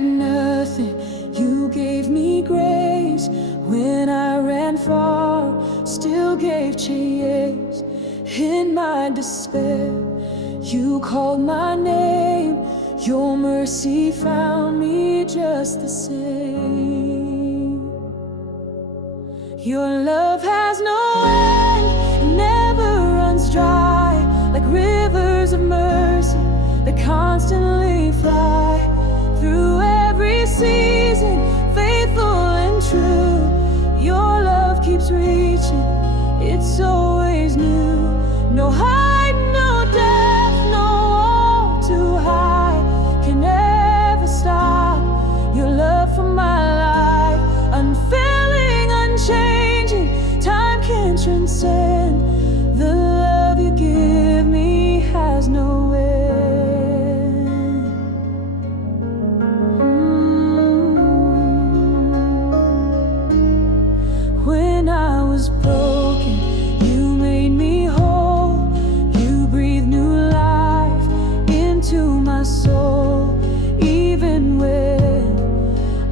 had nothing, you gave me grace. When I ran far, still gave chase. In my despair, you called my name. Your mercy found me just the same. Your love has no end, it never runs dry. Like rivers of mercy that constantly fly through every season, faithful and true. Your love keeps reaching, it's always new. No height, no depth, no wall too high can ever stop your love for my life. Unfailing, unchanging, time can't transcend. The love you give me has no end. When I was broken, you made me whole. You breathed new life into my soul. Even when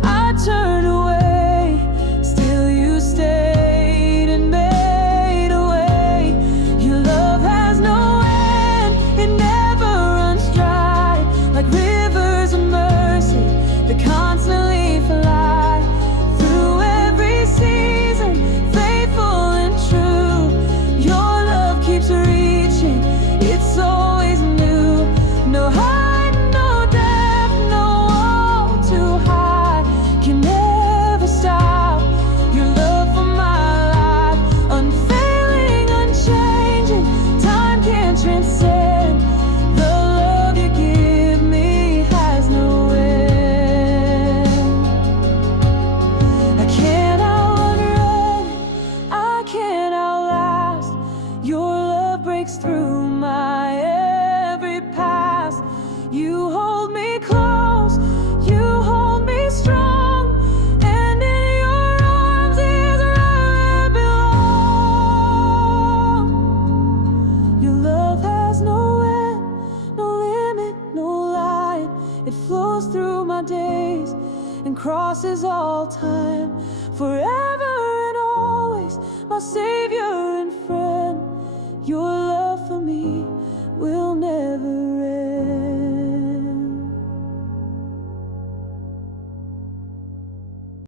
I turned away, still you stayed and made a way. Your love has no end, it never runs dry. Like rivers of mercy that constantly fly through every season, faithful and true. Your love keeps reaching, it's always new. No height, no depth, no wall too high can ever stop your love for my life. Unfailing, unchanging, time can't transcend. The love you give me has no end. I can't outrun it, I can't outlast. Your love breaks through my every past. You hold me close, you hold me strong, and in your arms is where I belong. Your love has no end, no limit, no line. It flows through my days and crosses all time. Forever and always, my Savior and friend. Your love for me will never